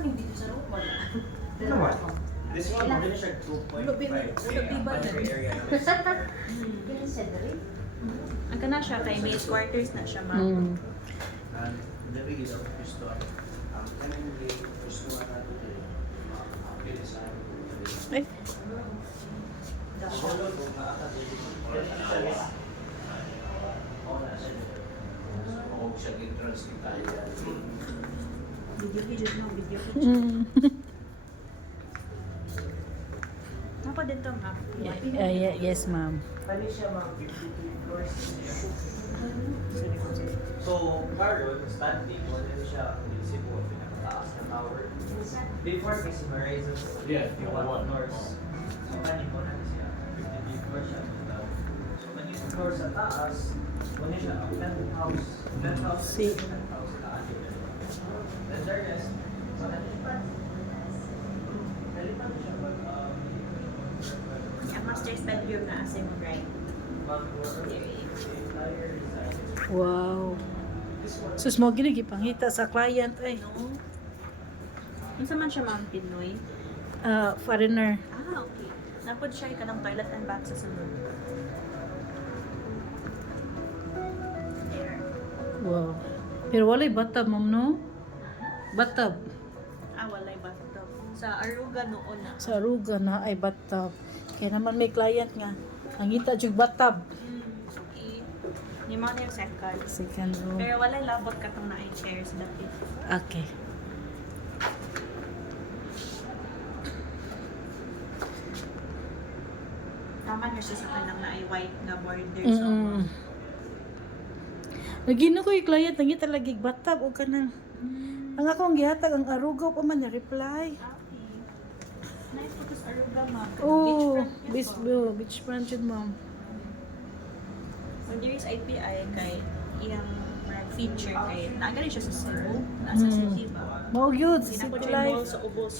ning dito sa room wala. Ano ba? This one, really siya 2.5. Other area naman is Ganun siya dali. Ang kana siya kay may quarters na siya, ma'am. Mm. And the really of gusto kanang gusto na nato dito. Pili sa Ay, solo kung maakad o siya gi-translate tayo. Video no, video. mm. Ako din to, ma'am. Yes, ma'am. Kani siya mga 53 floors niya. So, karon standing wala siya visible pinakataas na tower. Before kasi Horizon. Yeah, yung one floors. So, kani po na siya 53 floors siya. So, kani floor sa taas, wala siya ang penthouse. Penthouse Si- penthouse taas yun. Then there is, so nalipat. Nalipat siya pag Ang master's bedroom na as mo, right? Wow. Sus mo gini gipangita sa client ay. No. Unsa man siya, ma'am, Pinoy? Foreigner. Ah, okay. Napod siya kanang toilet and bath sa sunod. There. Wow. Pero walay bathtub, ma'am, no? Bathtub. Ah, walay bathtub. Sa Aruga noon na. Sa Aruga na ay bathtub. Kaya naman may client nga. Nangita jug bathtub. Okay. Ni mo na yung second. Second room. Pero walay labot ka itong na chairs dati. Okay. Tama na siya sa kanang na ay white nga border. So, Mm. Nagino ko yung client, nangita lagi bathtub o kanang. Ang akong gihatag ang Aruga pa man niya reply. okay. Nice po sa Aruga, ma'am. Oh, Beachfront. beachfront yun, ma'am. When there is IPI kay iyang feature kay naagari siya sa Cebu, nasa Mm. City ba? Mao gyud Hindi sa na po City siya Life. mall sa Ubos.